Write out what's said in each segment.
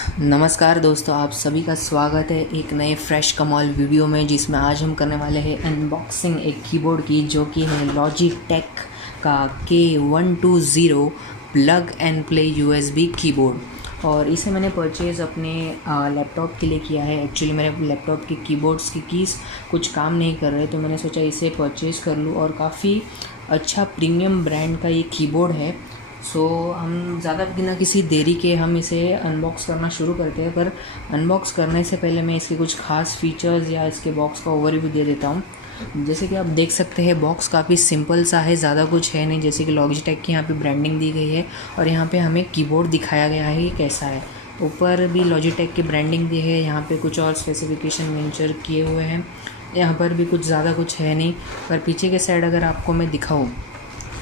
नमस्कार दोस्तों, आप सभी का स्वागत है एक नए फ्रेश कमाल वीडियो में, जिसमें आज हम करने वाले हैं अनबॉक्सिंग एक कीबोर्ड की, जो कि है लॉजिटेक का K120 plug and play USB keyboard. और इसे मैंने परचेज़ अपने लैपटॉप के लिए किया है। एक्चुअली मेरे लैपटॉप के कीबोर्ड्स की कीज़ कुछ काम नहीं कर रहे, तो मैंने सोचा इसे परचेज़ कर लूँ। और काफ़ी अच्छा प्रीमियम ब्रांड का ये कीबोर्ड है। हम ज़्यादा बिना किसी देरी के हम इसे अनबॉक्स करना शुरू करते हैं। पर अनबॉक्स करने से पहले मैं इसके कुछ ख़ास फीचर्स या इसके बॉक्स का ओवरव्यू दे देता हूँ। जैसे कि आप देख सकते हैं, बॉक्स काफ़ी सिंपल सा है, ज़्यादा कुछ है नहीं। जैसे कि लॉजिटेक की यहाँ पे ब्रांडिंग दी गई है और यहाँ पे हमें कीबोर्ड दिखाया गया है कि कैसा है। ऊपर भी लॉजिटेक की ब्रांडिंग दी है, यहाँ पे कुछ और स्पेसिफिकेशन मेंशन किए हुए हैं। यहाँ पर भी कुछ ज़्यादा कुछ है नहीं। पर पीछे के साइड अगर आपको मैं दिखाऊँ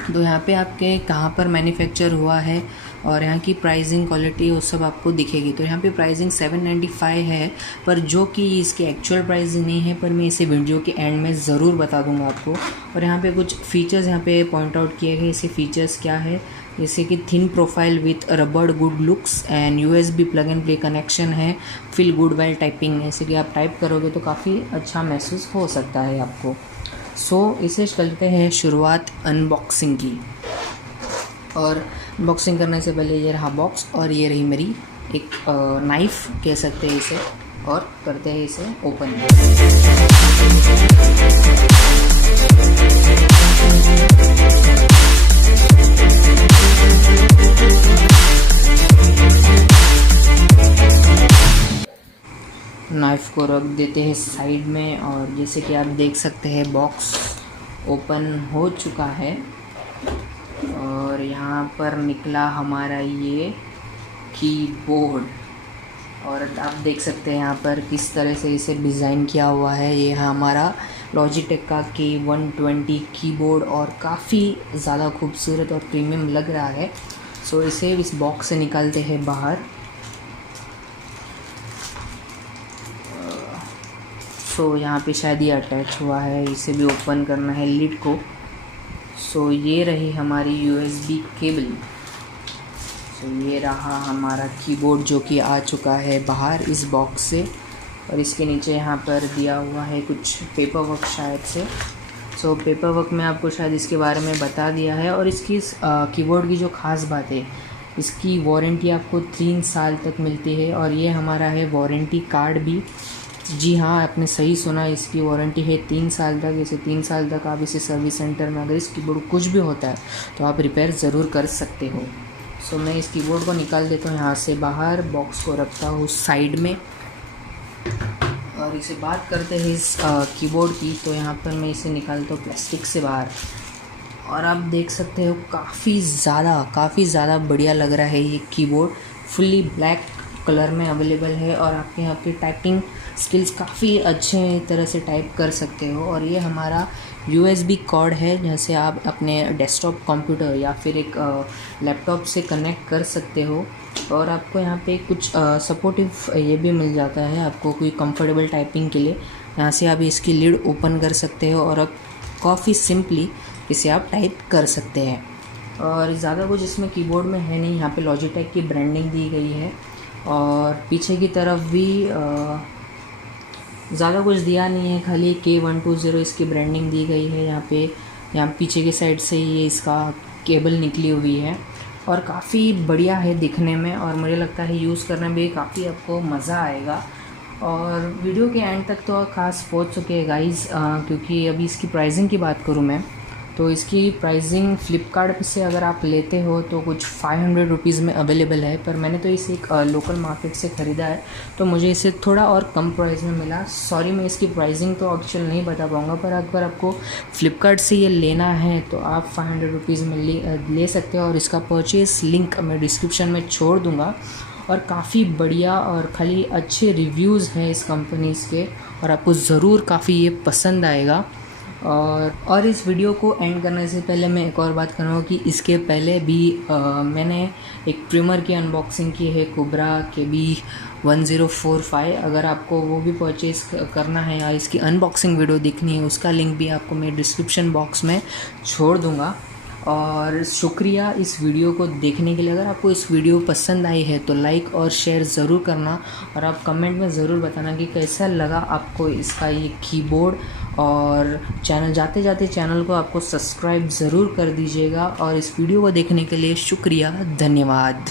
तो यहाँ पे आपके कहाँ पर मैन्युफैक्चर हुआ है और यहाँ की प्राइसिंग क्वालिटी वो सब आपको दिखेगी। तो यहाँ पे प्राइसिंग 795 है, पर जो कि इसकी एक्चुअल प्राइसिंग नहीं है, पर मैं इसे वीडियो के एंड में ज़रूर बता दूंगा आपको। और यहाँ पे कुछ फीचर्स यहाँ पे पॉइंट आउट किए गए। इसे फीचर्स क्या है, जैसे कि थिन प्रोफाइल विथ रबड़ good looks and USB plug and play connection है, फील गुड वाइल टाइपिंग। ऐसे कि आप टाइप करोगे तो काफ़ी अच्छा महसूस हो सकता है आपको। इसे करते हैं शुरुआत अनबॉक्सिंग की। और अनबॉक्सिंग करने से पहले ये रहा बॉक्स और ये रही मेरी एक नाइफ़ कह सकते हैं इसे, और करते हैं इसे ओपन। नाइफ़ को रख देते हैं साइड में। और जैसे कि आप देख सकते हैं, बॉक्स ओपन हो चुका है और यहाँ पर निकला हमारा ये कीबोर्ड। और आप देख सकते हैं यहाँ पर किस तरह से इसे डिज़ाइन किया हुआ है। ये है हमारा लॉजिटेक का K120 कीबोर्ड और काफ़ी ज़्यादा खूबसूरत और प्रीमियम लग रहा है। इसे इस बॉक्स से निकालते हैं बाहर। यहाँ पे शायद ये अटैच हुआ है, इसे भी ओपन करना है लिड को। ये रही हमारी USB केबल। ये रहा हमारा कीबोर्ड, जो कि आ चुका है बाहर इस बॉक्स से। और इसके नीचे यहाँ पर दिया हुआ है कुछ पेपर वर्क शायद से। पेपर वर्क में आपको शायद इसके बारे में बता दिया है। और इसकी कीबोर्ड की जो ख़ास बात है, इसकी वारंटी आपको 3 साल तक मिलती है। और ये हमारा है वारंटी कार्ड भी। जी हाँ, आपने सही सुना, इसकी वारंटी है 3 साल तक। इसे 3 साल तक आप इसे सर्विस सेंटर में, अगर इस कीबोर्ड कुछ भी होता है तो आप रिपेयर ज़रूर कर सकते हो। मैं इस कीबोर्ड को निकाल देता हूँ यहाँ से बाहर, बॉक्स को रखता हूँ साइड में। और इसे बात करते हैं इस कीबोर्ड की। तो यहाँ पर मैं इसे निकालता हूँ प्लास्टिक से बाहर। और आप देख सकते हो काफ़ी ज़्यादा बढ़िया लग रहा है ये कीबोर्ड। फुल्ली ब्लैक कलर में अवेलेबल है और आपके यहाँ पे टाइपिंग स्किल्स काफ़ी अच्छे तरह से टाइप कर सकते हो। और ये हमारा USB कॉर्ड है, जैसे आप अपने डेस्कटॉप कंप्यूटर या फिर एक लैपटॉप से कनेक्ट कर सकते हो। और आपको यहाँ पे कुछ सपोर्टिव ये भी मिल जाता है आपको, कोई कंफर्टेबल टाइपिंग के लिए। यहाँ से आप इसकी लिड ओपन कर सकते हो और अब काफ़ी सिंपली इसे आप टाइप कर सकते हैं। और ज़्यादा कुछ इसमें कीबोर्ड में है नहीं। यहाँ पे लॉजिटेक की ब्रांडिंग दी गई है और पीछे की तरफ भी ज़्यादा कुछ दिया नहीं है, खाली K120 इसकी ब्रांडिंग दी गई है। यहाँ पीछे के साइड से ये इसका केबल निकली हुई है और काफ़ी बढ़िया है दिखने में। और मुझे लगता है यूज़ करने में भी काफ़ी आपको मज़ा आएगा। और वीडियो के एंड तक तो खास पहुँच चुके हैं गाइज़, क्योंकि अभी इसकी प्राइसिंग की बात करूँ मैं, तो इसकी प्राइसिंग फ्लिपकार्ट से अगर आप लेते हो तो कुछ 500 रुपीज़ में अवेलेबल है। पर मैंने तो इसे एक लोकल मार्केट से ख़रीदा है, तो मुझे इसे थोड़ा और कम प्राइस में मिला। सॉरी, मैं इसकी प्राइसिंग तो एक्चुअल नहीं बता पाऊँगा, पर अगर आपको फ्लिपकार्ट से ये लेना है तो आप 500 रुपीज़ में ले सकते हो। और इसका परचेज़ लिंक मैं डिस्क्रिप्शन में छोड़ दूँगा। और काफ़ी बढ़िया और खाली अच्छे रिव्यूज़ हैं इस कंपनीज़ के, और आपको ज़रूर काफ़ी ये पसंद आएगा। और इस वीडियो को एंड करने से पहले मैं एक और बात करूँगा कि इसके पहले भी मैंने एक ट्रिमर की अनबॉक्सिंग की है, कोबरा KB1045। अगर आपको वो भी परचेज़ करना है या इसकी अनबॉक्सिंग वीडियो देखनी है, उसका लिंक भी आपको मैं डिस्क्रिप्शन बॉक्स में छोड़ दूँगा। और शुक्रिया इस वीडियो को देखने के लिए। अगर आपको इस वीडियो पसंद आई है तो लाइक और शेयर ज़रूर करना, और आप कमेंट में ज़रूर बताना कि कैसा लगा आपको इसका ये कीबोर्ड। और चैनल जाते जाते चैनल को आपको सब्सक्राइब ज़रूर कर दीजिएगा। और इस वीडियो को देखने के लिए शुक्रिया, धन्यवाद।